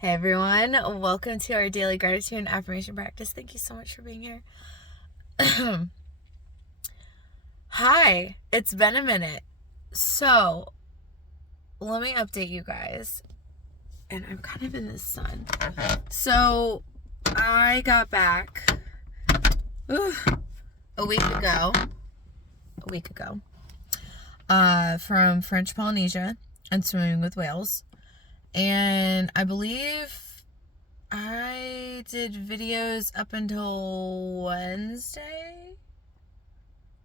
Hey everyone, welcome to our daily gratitude and affirmation practice. Thank you so much for being here. Hi, it's been a minute. So, let me update you guys. And I'm kind of in the sun. So, I got back a week ago from French Polynesia and swimming with whales. And I believe I did videos up until Wednesday,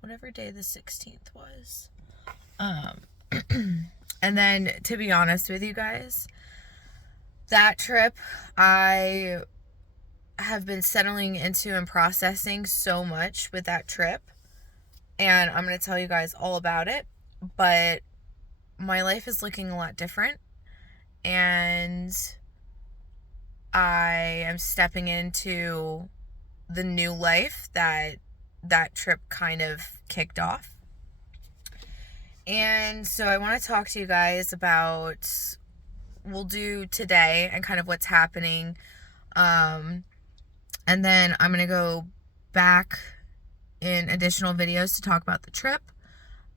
whatever day the 16th was. And then, to be honest with you guys, that trip, I have been settling into and processing so much with that trip. And I'm going to tell you guys all about it. But my life is looking a lot different. And I am stepping into the new life that trip kind of kicked off. And so I want to talk to you guys about, we'll do today and kind of what's happening. And then I'm going to go back in additional videos to talk about the trip.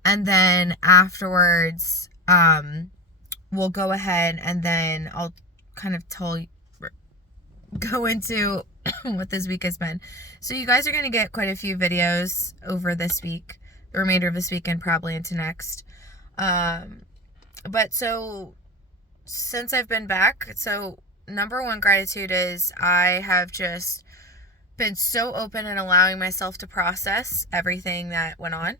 And then afterwards, we'll go ahead and then I'll kind of go into what this week has been. So you guys are going to get quite a few videos over this week, the remainder of this weekend, probably into next. But so since I've been back, so number one gratitude is I have just been so open and allowing myself to process everything that went on.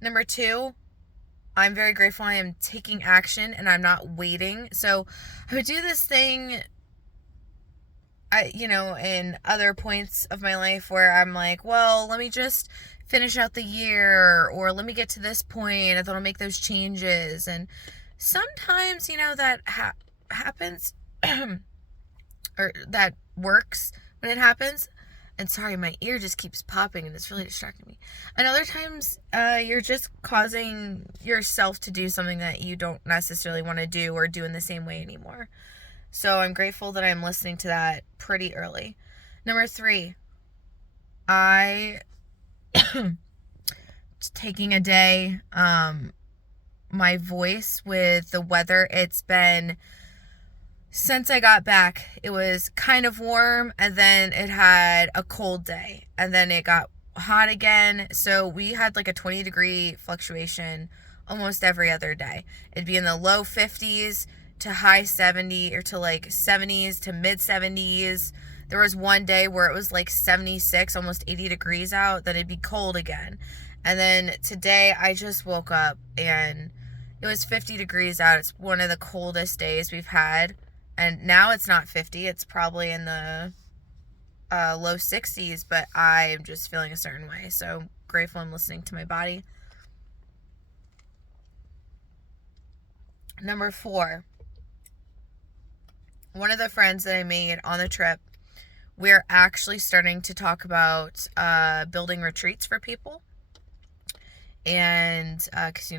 Number two, I'm very grateful I am taking action and I'm not waiting. So I would do this thing, in other points of my life where I'm like, well, let me just finish out the year, or let me get to this point and then I'll make those changes. And sometimes, that happens or that works when it happens. And sorry, my ear just keeps popping and it's really distracting me. And other times, you're just causing yourself to do something that you don't necessarily want to do or do in the same way anymore. So I'm grateful that I'm listening to that pretty early. Number three, I taking a day, my voice with the weather. It's been, since I got back, it was kind of warm and then it had a cold day and then it got hot again. So we had like a 20-degree fluctuation almost every other day. It'd be in the low 50s to high 70 or to like 70s to mid 70s. There was one day where it was like 76, almost 80 degrees out, then it'd be cold again. And then today I just woke up and it was 50 degrees out. It's one of the coldest days we've had. And now it's not 50. It's probably in the low 60s, but I'm just feeling a certain way. So grateful I'm listening to my body. Number four, one of the friends that I made on the trip, we're actually starting to talk about building retreats for people. And because,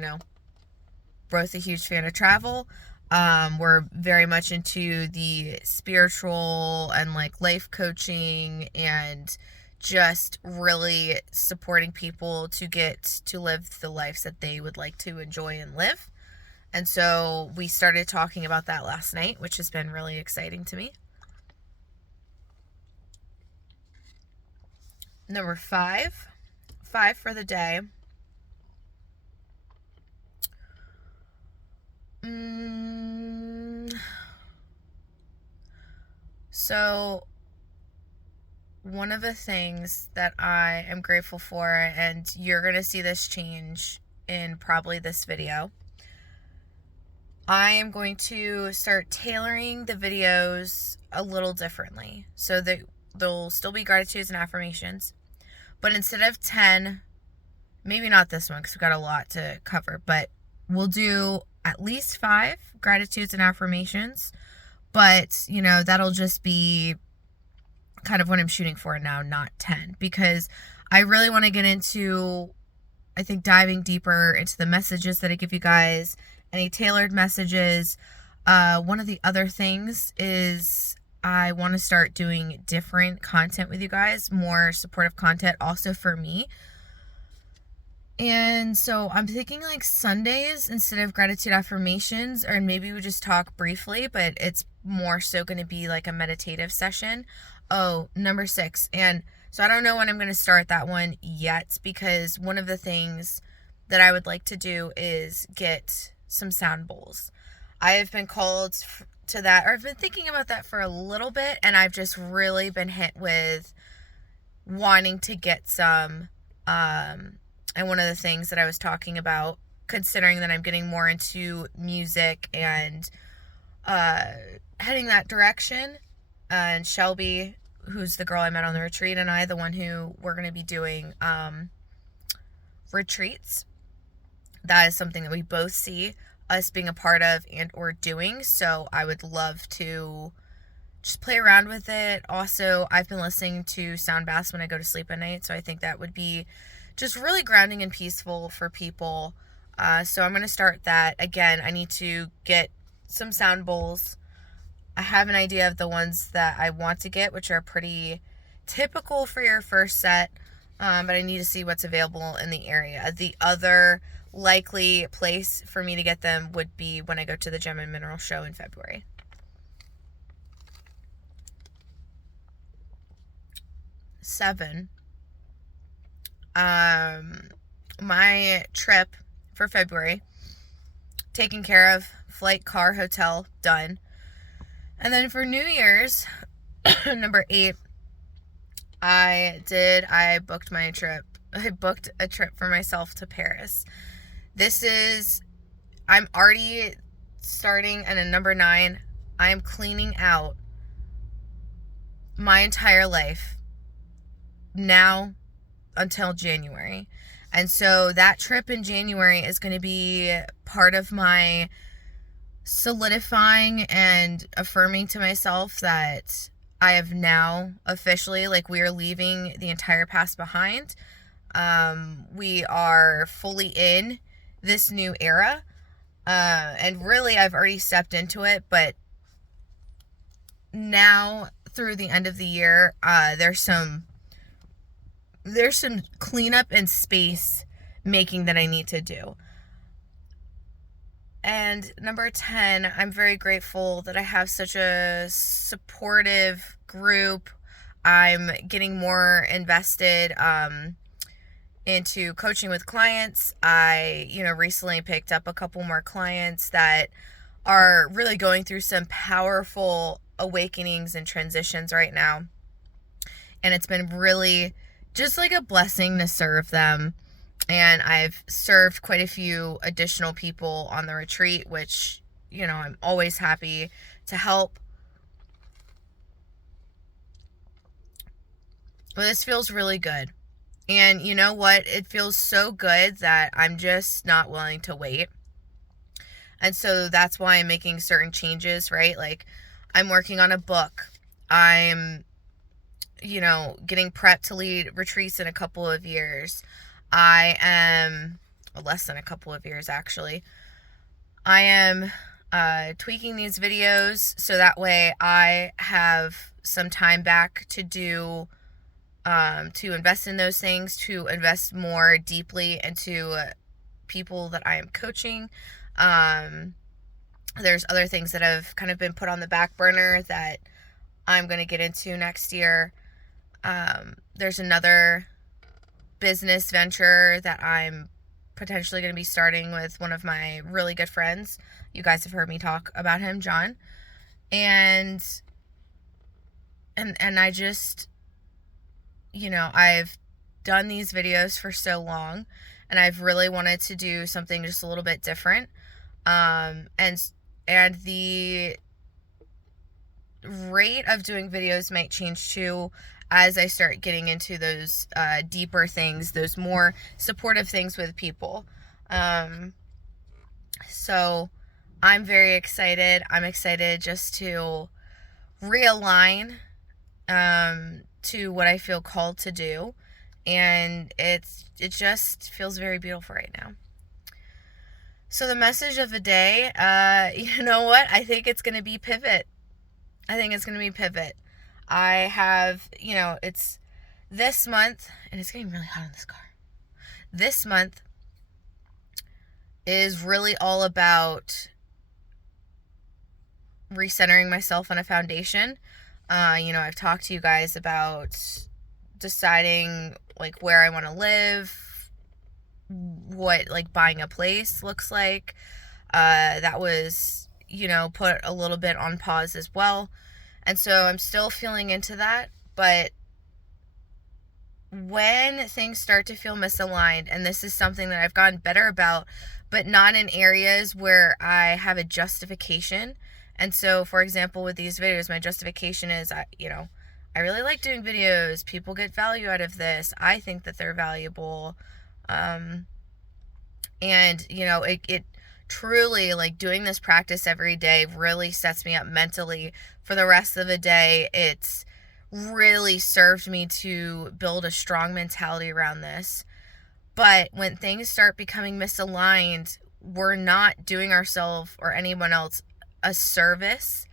both a huge fan of travel. We're very much into the spiritual and like life coaching and just really supporting people to get to live the lives that they would like to enjoy and live. And so we started talking about that last night, which has been really exciting to me. Number five for the day. So one of the things that I am grateful for, and you're going to see this change in probably this video, I am going to start tailoring the videos a little differently. So that there'll still be gratitudes and affirmations, but instead of 10, maybe not this one because we've got a lot to cover, but we'll do at least 5 gratitudes and affirmations. But, that'll just be kind of what I'm shooting for now, not 10. Because I really want to get into, I think, diving deeper into the messages that I give you guys, any tailored messages, One of the other things is I want to start doing different content with you guys, more supportive content also for me. And so I'm thinking like Sundays instead of gratitude affirmations, or maybe we just talk briefly, but it's more so going to be like a meditative session. Oh, number 6. And so I don't know when I'm going to start that one yet, because one of the things that I would like to do is get some sound bowls. I have been called to that, or I've been thinking about that for a little bit, and I've just really been hit with wanting to get some. And one of the things that I was talking about, considering that I'm getting more into music and heading that direction, and Shelby, who's the girl I met on the retreat, and I, the one who we're going to be doing retreats. That is something that we both see us being a part of and or doing. So I would love to just play around with it. Also, I've been listening to sound baths when I go to sleep at night, so I think that would be just really grounding and peaceful for people. So I'm going to start that. Again, I need to get some sound bowls. I have an idea of the ones that I want to get, which are pretty typical for your first set, but I need to see what's available in the area. The other likely place for me to get them would be when I go to the Gem and Mineral Show in February. 7. My trip for February, taken care of, flight, car, hotel, done. And then for New Year's, number 8, I booked my trip. I booked a trip for myself to Paris. I'm already starting, and in number 9, I am cleaning out my entire life now until January. And so that trip in January is going to be part of my solidifying and affirming to myself that I have now officially, like, we are leaving the entire past behind. We are fully in this new era. And really, I've already stepped into it, but now through the end of the year, there's some cleanup and space making that I need to do. And number 10, I'm very grateful that I have such a supportive group. I'm getting more invested into coaching with clients. I, recently picked up a couple more clients that are really going through some powerful awakenings and transitions right now. And it's been really just like a blessing to serve them. And I've served quite a few additional people on the retreat, which, I'm always happy to help. But this feels really good. And you know what? It feels so good that I'm just not willing to wait. And so that's why I'm making certain changes, right? Like, I'm working on a book. I'm, getting prepped to lead retreats in a couple of years. I am, less than a couple of years actually. I am tweaking these videos so that way I have some time back to do, to invest in those things, to invest more deeply into people that I am coaching. There's other things that have kind of been put on the back burner that I'm going to get into next year. There's another business venture that I'm potentially going to be starting with one of my really good friends. You guys have heard me talk about him, John. And I just, I've done these videos for so long, and I've really wanted to do something just a little bit different. And the rate of doing videos might change too as I start getting into those deeper things, those more supportive things with people. So I'm very excited. I'm excited just to realign to what I feel called to do. And it just feels very beautiful right now. So the message of the day, you know what? I think it's going to be pivot. I think it's going to be pivot. I have, it's this month, and it's getting really hot in this car. This month is really all about recentering myself on a foundation. I've talked to you guys about deciding like where I want to live, what like buying a place looks like. That was, put a little bit on pause as well. And so I'm still feeling into that, but when things start to feel misaligned, and this is something that I've gotten better about, but not in areas where I have a justification. And so, for example, with these videos, my justification is, I really like doing videos. People get value out of this. I think that they're valuable. It truly, like, doing this practice every day really sets me up mentally for the rest of the day. It's really served me to build a strong mentality around this. But when things start becoming misaligned, we're not doing ourselves or anyone else a service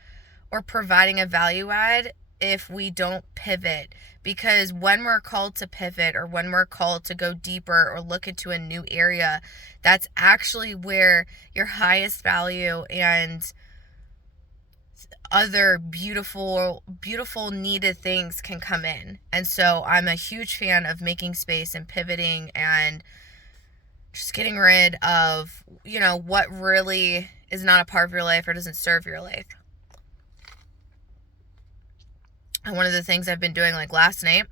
or providing a value add if we don't pivot. Because when we're called to pivot, or when we're called to go deeper or look into a new area, that's actually where your highest value and other beautiful needed things can come in. And so I'm a huge fan of making space and pivoting and just getting rid of, what really is not a part of your life or doesn't serve your life. And one of the things I've been doing, like last night,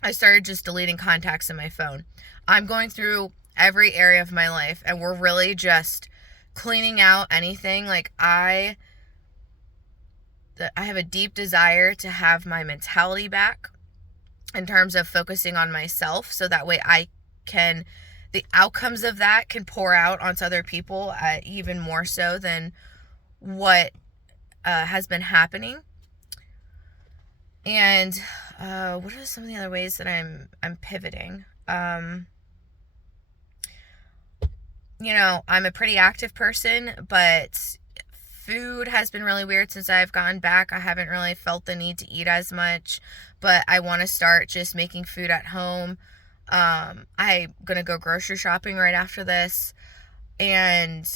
I started just deleting contacts in my phone. I'm going through every area of my life, and we're really just cleaning out anything. Like I have a deep desire to have my mentality back in terms of focusing on myself, so that way the outcomes of that can pour out onto other people, even more so than what has been happening. And what are some of the other ways that I'm pivoting? I'm a pretty active person, but food has been really weird since I've gone back. I haven't really felt the need to eat as much, but I want to start just making food at home. I'm going to go grocery shopping right after this. And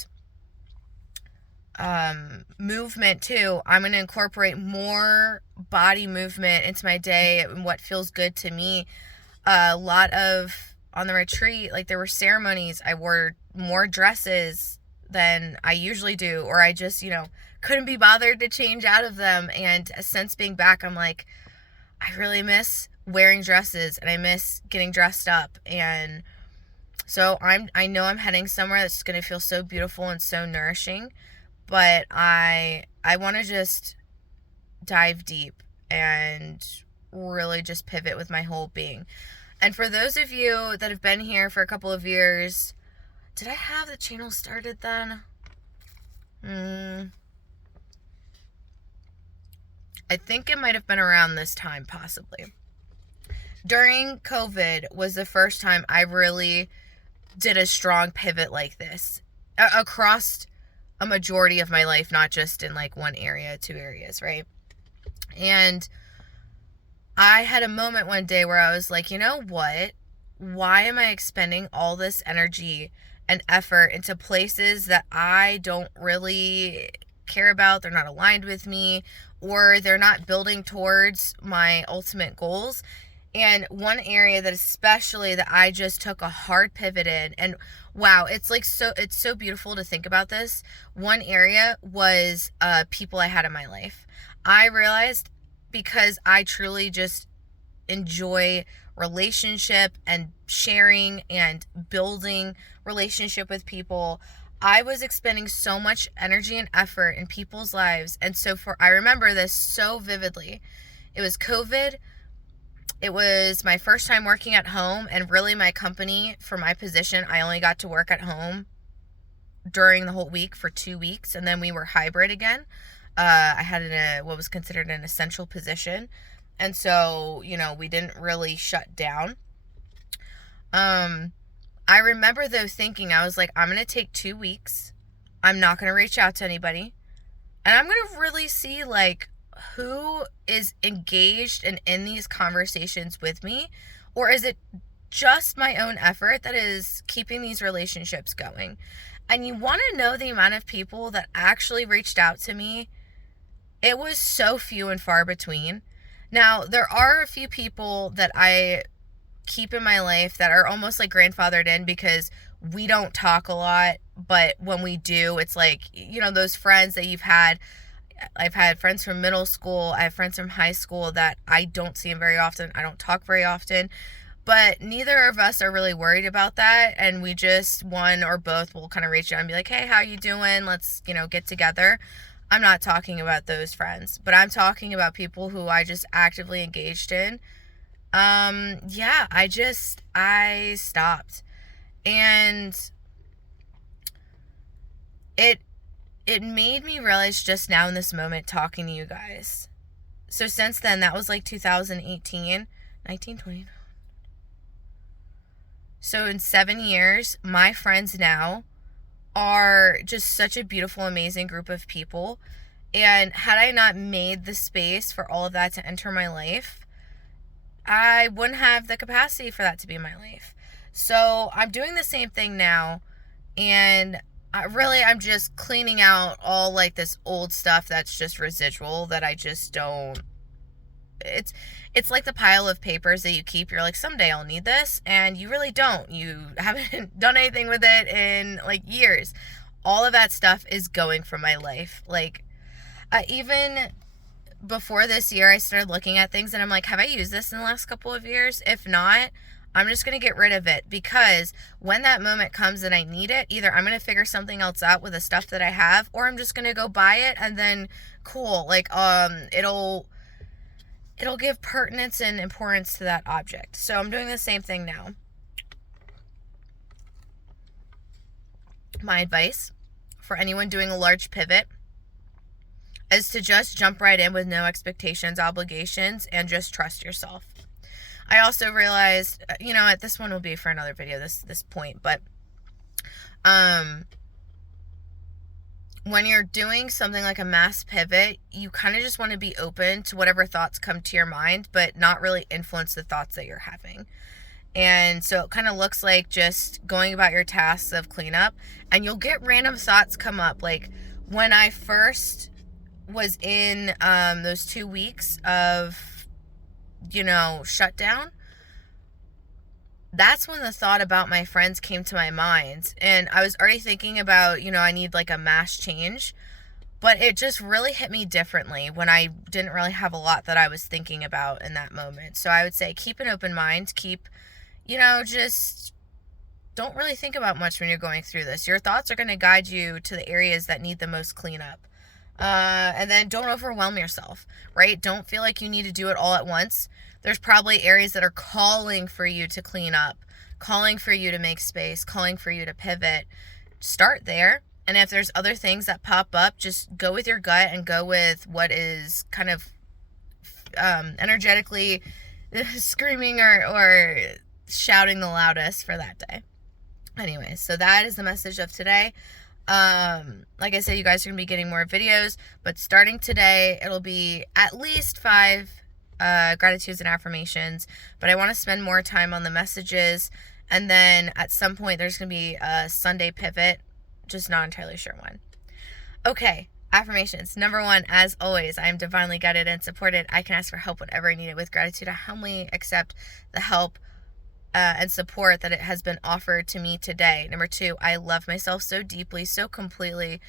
movement too. I'm going to incorporate more body movement into my day and what feels good to me. A lot of, on the retreat, like there were ceremonies, I wore more dresses than I usually do, or I just, couldn't be bothered to change out of them. And since being back, I'm like, I really miss wearing dresses and I miss getting dressed up. And so I know I'm heading somewhere that's going to feel so beautiful and so nourishing, but I want to just dive deep and really just pivot with my whole being. And for those of you that have been here for a couple of years, did I have the channel started then? I think it might have been around this time, possibly. During COVID was the first time I really did a strong pivot like this across a majority of my life, not just in like one area, two areas, right? And I had a moment one day where I was like, you know what? Why am I expending all this energy and effort into places that I don't really care about? They're not aligned with me, or they're not building towards my ultimate goals. And one area that especially that I just took a hard pivot in, and wow, it's so beautiful to think about this. One area was people I had in my life. I realized, because I truly just enjoy relationship and sharing and building relationship with people, I was expending so much energy and effort in people's lives. And so I remember this so vividly. It was COVID. It was my first time working at home, and really my company, for my position, I only got to work at home during the whole week for 2 weeks, and then we were hybrid again. I had what was considered an essential position, and so, we didn't really shut down. I remember though thinking, I was like, I'm going to take 2 weeks. I'm not going to reach out to anybody. And I'm going to really see like who is engaged and in these conversations with me, or is it just my own effort that is keeping these relationships going? And you want to know the amount of people that actually reached out to me. It was so few and far between. Now, there are a few people that I keep in my life that are almost like grandfathered in because we don't talk a lot, but when we do, it's like, you know, those friends that you've had. I've had friends from middle school, I have friends from high school that I don't see them very often, I don't talk very often, but neither of us are really worried about that, and we just, one or both will kind of reach out and be like, hey, how you doing? Let's, get together. I'm not talking about those friends, but I'm talking about people who I just actively engaged in. Yeah, I stopped. And it made me realize just now in this moment talking to you guys. So since then, that was like 2018, 19, 20. So in 7 years, my friends now are just such a beautiful, amazing group of people. And had I not made the space for all of that to enter my life, I wouldn't have the capacity for that to be my life. So I'm doing the same thing now. And I'm just cleaning out all like this old stuff that's just residual that I just don't. It's like the pile of papers that you keep. You're like, someday I'll need this, and you really don't. You haven't done anything with it in like years. All of that stuff is going from my life. Like, even before this year, I started looking at things and I'm like, have I used this in the last couple of years? If not, I'm just going to get rid of it, because when that moment comes that I need it, either I'm going to figure something else out with the stuff that I have, or I'm just going to go buy it, and then cool, like, it'll give pertinence and importance to that object. So I'm doing the same thing now. My advice for anyone doing a large pivot is to just jump right in with no expectations, obligations, and just trust yourself. I also realized, this one will be for another video, this point, but when you're doing something like a mass pivot, you kind of just want to be open to whatever thoughts come to your mind, but not really influence the thoughts that you're having. And so it kind of looks like just going about your tasks of cleanup, and you'll get random thoughts come up. Like when I first was in those 2 weeks of shutdown, that's when the thought about my friends came to my mind. And I was already thinking about, I need like a mass change, but it just really hit me differently when I didn't really have a lot that I was thinking about in that moment. So I would say keep an open mind, keep, just don't really think about much when you're going through this. Your thoughts are going to guide you to the areas that need the most cleanup. And then don't overwhelm yourself, right? Don't feel like you need to do it all at once. There's probably areas that are calling for you to clean up, calling for you to make space, calling for you to pivot. Start there. And if there's other things that pop up, just go with your gut and go with what is kind of energetically screaming or shouting the loudest for that day. Anyway, so that is the message of today. Like I said, you guys are going to be getting more videos, but starting today, it'll be at least 5 gratitudes and affirmations, but I want to spend more time on the messages, and then at some point there's going to be a Sunday pivot, just not entirely sure when. Okay, affirmations. Number 1, as always, I am divinely guided and supported. I can ask for help whenever I need it with gratitude. I humbly accept the help and support that it has been offered to me today. Number 2, I love myself so deeply, so completely,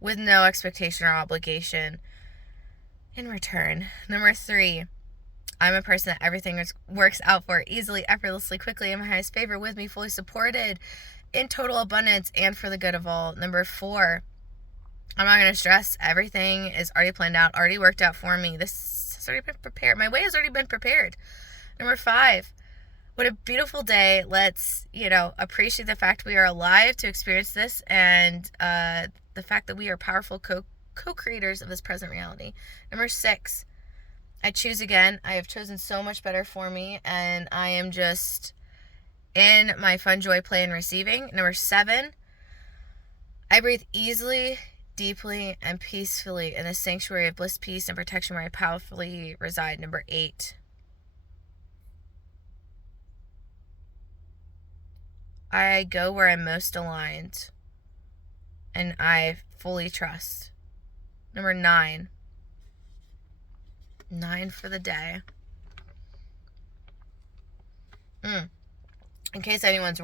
with no expectation or obligation in return. Number 3, I'm a person that everything works out for easily, effortlessly, quickly, in my highest favor, with me, fully supported, in total abundance, and for the good of all. Number 4, I'm not going to stress. Everything is already planned out, already worked out for me. This has already been prepared. My way has already been prepared. Number 5, what a beautiful day. Let's, appreciate the fact we are alive to experience this, and the fact that we are powerful co-creators of this present reality. Number 6, I choose again. I have chosen so much better for me, and I am just in my fun, joy, play, and receiving. Number 7, I breathe easily, deeply, and peacefully in the sanctuary of bliss, peace, and protection where I powerfully reside. Number 8, I go where I'm most aligned and I fully trust. Number 9 for the day. In case anyone's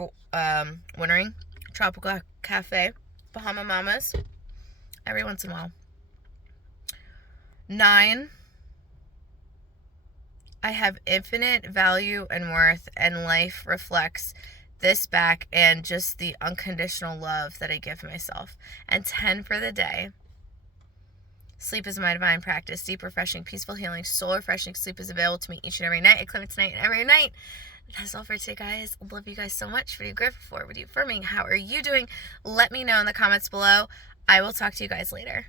wondering, Tropical Cafe, Bahama Mamas, every once in a while. 9, I have infinite value and worth, and life reflects this back and just the unconditional love that I give myself. And 10 for the day. Sleep is my divine practice. Deep, refreshing, peaceful, healing, soul refreshing sleep is available to me each and every night. I claim it tonight and every night. That's all for today, guys. Love you guys so much. What are you grateful for? What are you affirming? How are you doing? Let me know in the comments below. I will talk to you guys later.